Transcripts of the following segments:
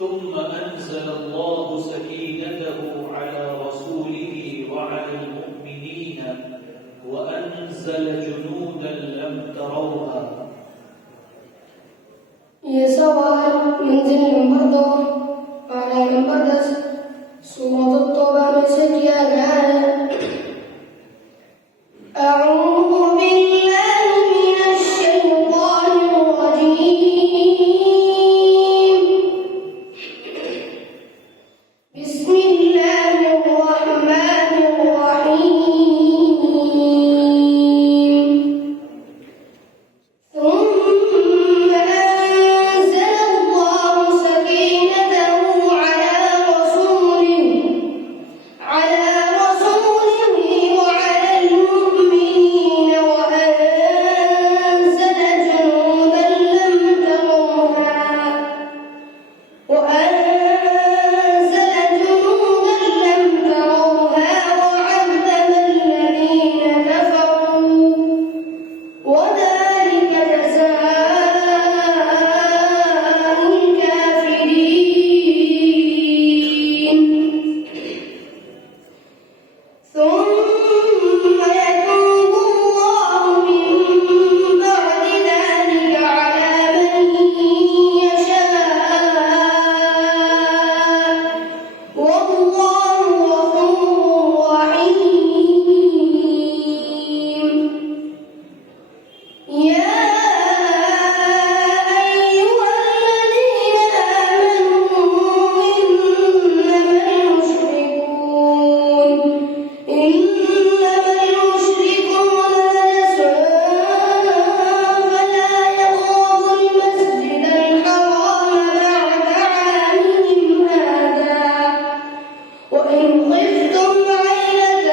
ثم أنزل الله سكينته على رسوله وعلى المؤمنين وأنزل جنودا لم تروها. ये सवाल मंजिल नंबर 2 पारा नंबर 10 सूरत तौबा में से किया गया है। أعوذ بالله من الشيطان الرجيم بسم الله الرحمن الرحيم ثم أنزل الله سكينته على رسوله وعلى المؤمنين وأنزل جنودا لم تروها وعذب الذين كفروا وذلك جزاء الكافرين. ثم يتوب الله من بعد ذلك على من يشاء والله غفور رحيم. يا أيها الذين آمنوا إنما المشركون نجس فلا يقربوا المسجد الحرام بعد عامهم هذا وإن خفتم عيلة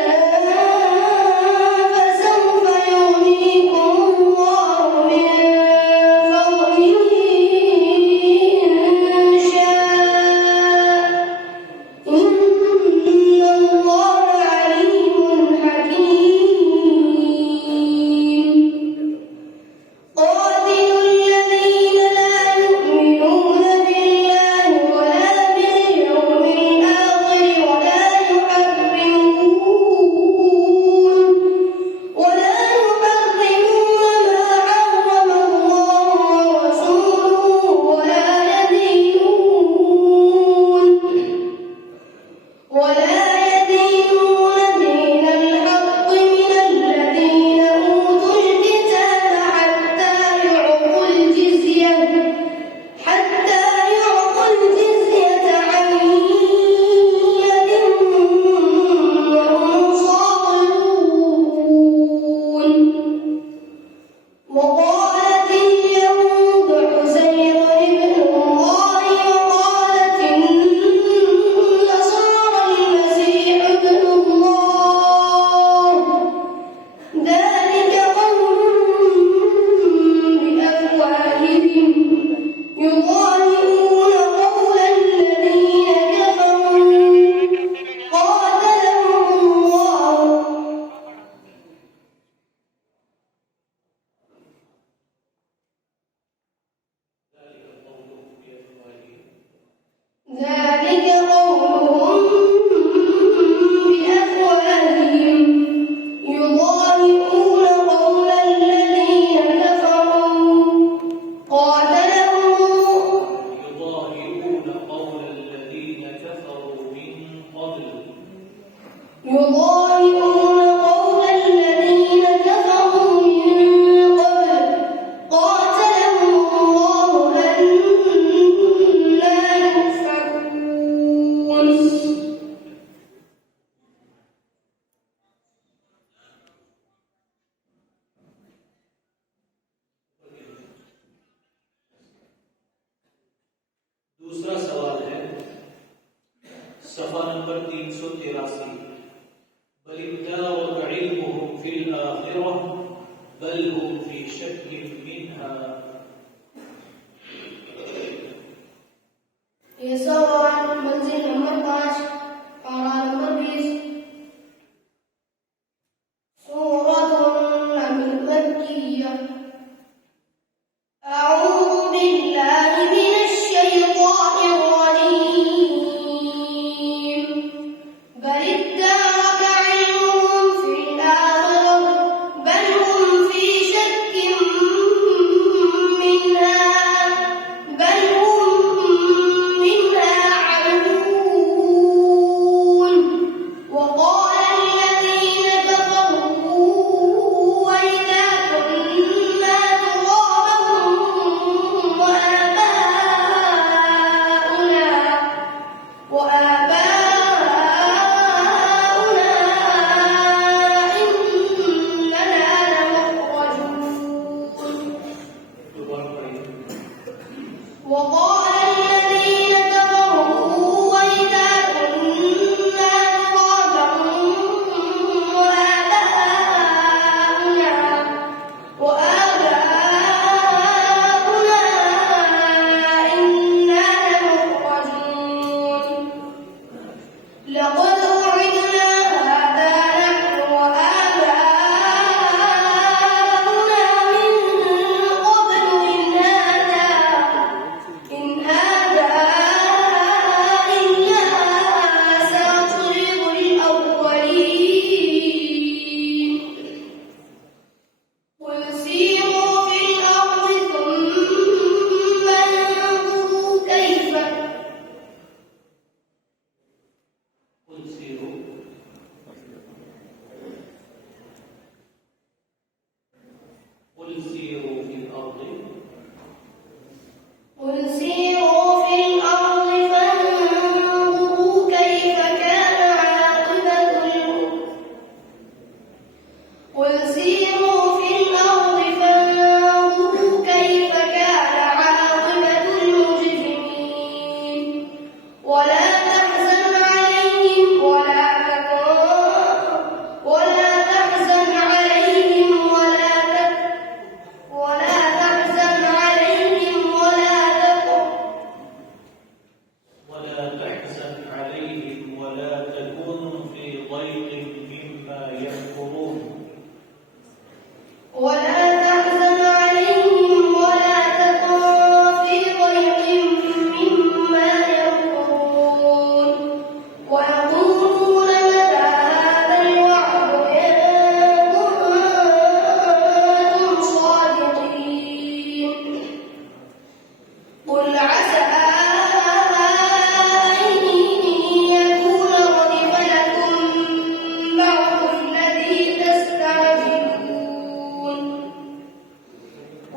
فسوف يغنيكم الله من فضله إن شاء إن الله عليم حكيم. قاتلوا الذين لا يؤمنون بالله ولا باليوم الآخر ولا يحرمون ما حرم الله ورسوله ولا يدينون دين الحق من الذين أوتوا الكتاب حتى يعطوا الجزية عن يد وهم صاغرون. وقالت اليهود عزير ابن الله وقالت النصارى المسيح ابن الله ذلك قولهم بأفواههم يضاهئون قول الذين كفروا قاتلهم الله. ذلك قولهم بأفواههم يضاهئون قول الذين كفروا قاتلهم يضاهئون قول الذين كفروا من قبل قاتلهم الله أنى يؤفكون. दूसरा सवाल है सफा नंबर 383 बल इब्ताउ इल्मुहुम फिल आखिरह बल हुम फी शक्किन मिन्हा. ये सवाल मंजिल नंबर 5 पारा नंबर 20 सूरत मक्किय्यह. अऊज़ु बिल्लाहि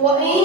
وإن